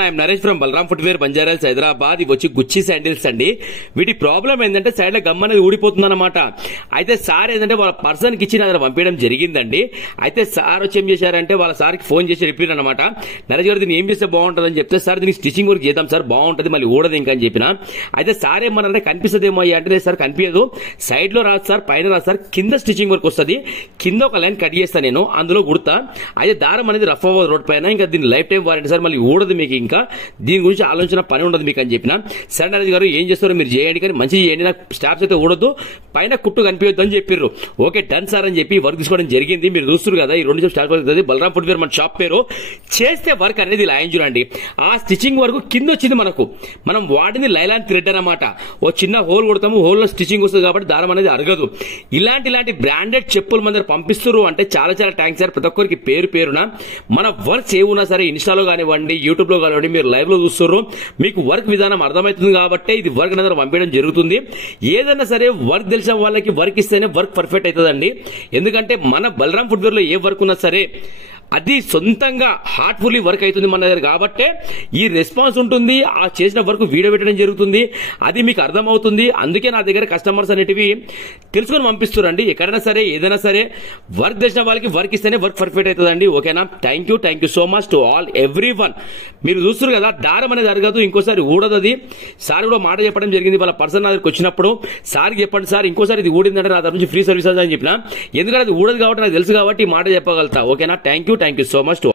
I'm Naresh from Balaram footwear Banjara Hills Hyderabad. ఇవి వచ్చి గుచ్చి శాండిల్స్ అండి. వీటి ప్రాబ్లం ఏంటంటే సైడ్ లో గమ్ అనేది ఊడిపోతుంది అనమాట. అయితే సార్ ఏంటంటే వాళ్ళ పర్సన్ కి ఇచ్చి నా దగ్గర పంపించడం జరిగిందండి. అయితే సార్ వచ్చి ఏం చేశారంటే వాళ్ళ సార్ కి ఫోన్ చేసి రిపీట్ అనమాట. నరేష్ గారు దీన్ని ఏం చేస్తే బాగుంటుంది అని చెప్తే సార్ దీనికి స్టిచింగ్ వర్క్ చేద్దాం సార్ బాగుంటుంది మళ్ళీ ఊడదు ఇంకా అని చెప్పిన. అయితే సార్ ఏమన్నారంటే కనిపిస్తుందేమో అంటే సార్ కనిపించదు, సైడ్ లో రాదు సార్, పైన రాదు సార్, కింద స్టిచింగ్ వర్క్ వస్తుంది, కింద ఒక లైన్ కట్ చేస్తాను నేను, అందులో కుడతా. అయితే దారం అనేది రఫ్ అవ్వదు రోడ్ పైన, ఇంకా దీని లైఫ్ టైం వారంటీ సార్, మళ్ళీ ఊడదు మీకు, ఇంకా దీని గురించి ఆలోచన పని ఉండదు మీకు అని చెప్పిన. సరే నరేష్ గారు ఏం చేస్తారో మీరు చేయండి, కానీ మంచిగా చేయండి, నాకు స్టాప్స్ అయితే ఊడదు, పైన కుట్టు కనిపించద్దు అని చెప్పారు. ఓకే డన్ సార్ అని చెప్పి వర్క్ తీసుకోవడం జరిగింది. మీరు చూస్తారు కదా ఈ 2 స్టార్ట్ అవుతుంది. బలరాం ఫుట్వేర్ మన షాప్ పేరు. చేస్తే వర్క్ అనేది ఇలా చూడండి, ఆ స్టిచింగ్ వరకు కింద వచ్చింది మనకు, మనం వాడింది లైలాన్ థ్రెడ్ అనమాట. ఓ చిన్న హోల్ కొడతాము, హోల్ లో స్టిచింగ్ వస్తుంది కాబట్టి దారం అనేది అరగదు. ఇలాంటి బ్రాండెడ్ చెప్పులు మన దగ్గర పంపిస్తారు అంటే చాలా చాలా థ్యాంక్స్ సార్. ప్రతి ఒక్కరికి పేరు పేరున మన వర్క్స్ ఏమున్నా సరే ఇన్స్టాలో కానివ్వండి, యూట్యూబ్ లో కానివ్వండి, మీరు లైవ్ లో చూస్తారు, మీకు వర్క్ విధానం అర్థమవుతుంది కాబట్టి ఇది వర్క్ అనేది పంపించడం జరుగుతుంది. ఏదైనా సరే వర్క్ తెలిసిన వాళ్ళకి వర్క్ ఇస్తేనే వర్క్ పర్ఫెక్ట్ అవుతుందండి. ఎందుకంటే మన బలరాం ఫుట్వేర్ లో ఏ వర్క్ ఉన్నా సరే అది సొంతంగా హార్ట్ఫుల్లీ వర్క్ అవుతుంది మన దగ్గర కాబట్టి ఈ రెస్పాన్స్ ఉంటుంది. ఆ చేసిన వర్క్ వీడియో పెట్టడం జరుగుతుంది, అది మీకు అర్థమవుతుంది. అందుకే నా దగ్గర కస్టమర్స్ అనేటివి తెలుసుకొని పంపిస్తారండి. ఎక్కడైనా సరే ఏదైనా సరే వర్క్ తెలిసిన వాళ్ళకి వర్క్ ఇస్తేనే వర్క్ పర్ఫెక్ట్ అవుతుందండి. ఓకేనా, thank you so much to all every one. మీరు చూస్తారు కదా దారం అనేది అరగదు, ఇంకోసారి ఊడదు. అది సార్ కూడా మాట చెప్పడం జరిగింది. వాళ్ళ పర్సన్ నా దగ్గరికి వచ్చినప్పుడు సార్కి చెప్పండి సార్ ఇంకోసారి ఇది ఊడిందంటే నా దగ్గర నుంచి ఫ్రీ సర్వీస్ అని చెప్పిన. ఎందుకంటే అది ఊడదు కాబట్టి నాకు తెలుసు కాబట్టి ఈ మాట చెప్పగలుగుతా. ఓకేనా, thank you so much to